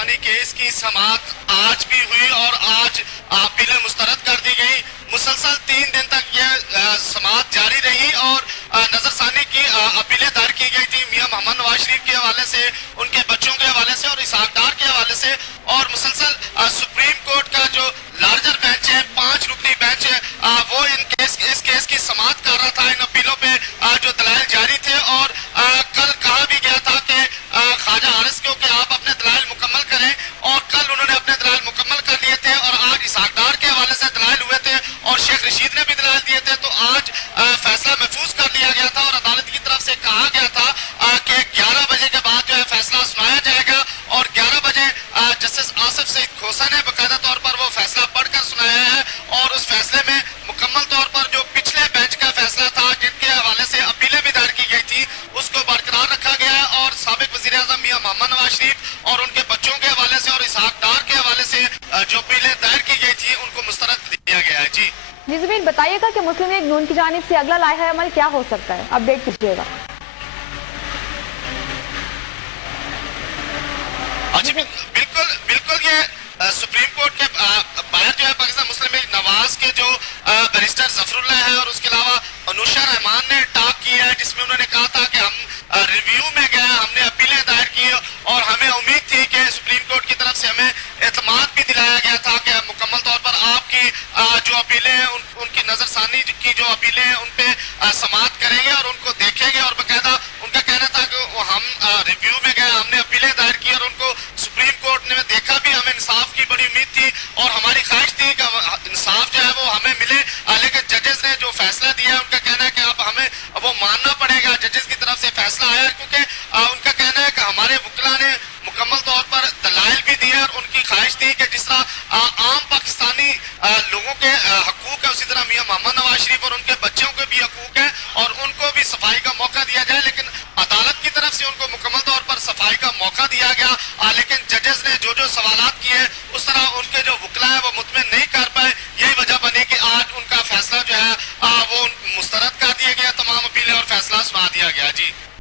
ثانی کیس کی سماعت آج بھی ہوئی اور آج اپیلیں مسترد کر دی گئی. مسلسل 3 دن تک یہ سماعت جاری رہی اور نظر ثانی کی اپیلیں دائر کی گئی تھی میاں محمد نواز شریف کے حوالے سے, ان کے بچوں کے حوالے سے اور اسحاق ڈار کے حوالے سے. اور مسلسل سپریم کورٹ کا جو لارجر بینچ ہے, 5 رکنی بینچ ہے, وہ اس کیس کی سماعت کر رہا تھا. ان اپیلوں پہ جو دلائل جاری تھے اور کل کہا بھی گیا تھا کہ خواجہ حارث کو کہ آپ اپنے دلائل مکمل کریں, اور کل انہوں نے اپنے دلائل مکمل کر لیے تھے اور آج اسحاق ڈار کے حوالے سے دلائل ہوئے تھے اور شیخ رشید نے بھی دلائل دیے تھے. تو آج فیصلہ محفوظ کر لیا گیا تھا اور عدالت کی طرف سے کہا گیا تھا کہ 11 بجے کے بعد جو ہے فیصلہ سنایا جائے گا. اور 11 بجے جسٹس آصف سعید کھوسا نے باقاعدہ طور پر وہ فیصلہ پڑھ کر سنایا ہے اور اس فیصلے میں مکمل طور پر جو پچھلے بینچ کا فیصلہ تھا جن کے حوالے سے اپیلیں بھی دائر کی گئی تھی اس کو برقرار رکھا گیا ہے. اور سابق وزیر اعظم میاں محمد نواز شریف اور ان کے بچوں کے حوالے سے اور اسحاق ڈار کے حوالے سے جو اپیلیں دائر کی گئی تھی ان کو مسترد دیا گیا ہے. جی زمین بتائیے گا کہ مسلم لیگ نون کی جانب سے اگلا لائحہ عمل کیا ہو سکتا ہے, اپڈیٹ کیجیے گا. جی بالکل یہ سپریم کورٹ کے باہر جو ہے پاکستان مسلم لیگ نواز کے جو بیرسٹر ظفر اللہ ہے اور اس کے علاوہ انوشا رحمان نے ٹاک کی ہے جس میں انہوں نے کہا تھا کہ ہم ریویو میں گئے, ہم نے اپیلیں دائر کی اور ہمیں امید تھی کہ سپریم کورٹ کی طرف سے ہمیں اعتماد بھی دلایا گیا تھا کہ مکمل طور پر آپ کی جو اپیلیں ہیں ان کی نظر ثانی کی جو اپیلیں ہیں ان پہ سماعت کریں گے اور ان کو دیکھیں گے. اور باقاعدہ ان کا کہنا تھا کہ ہم ریویو میں گئے, ہم نے اپیلیں دائر کی اور ان کو سپریم کورٹ نے دیکھا بھی, ہمیں انصاف کی بڑی امید تھی اور ہماری خواہش تھی کہ انصاف جو ہے وہ ہمیں ملے. لیکن ججز نے جو فیصلہ دیا ہے ان کا کہنا ہے کہ اب ہمیں وہ ماننا پڑے گا. ججز کی طرف سے فیصلہ آیا ہے کیونکہ ان کا کہنا ہے کہ ہمارے وکلا نے مکمل طور پر دلائل بھی دیے اور ان کی خواہش تھی کہ جس طرح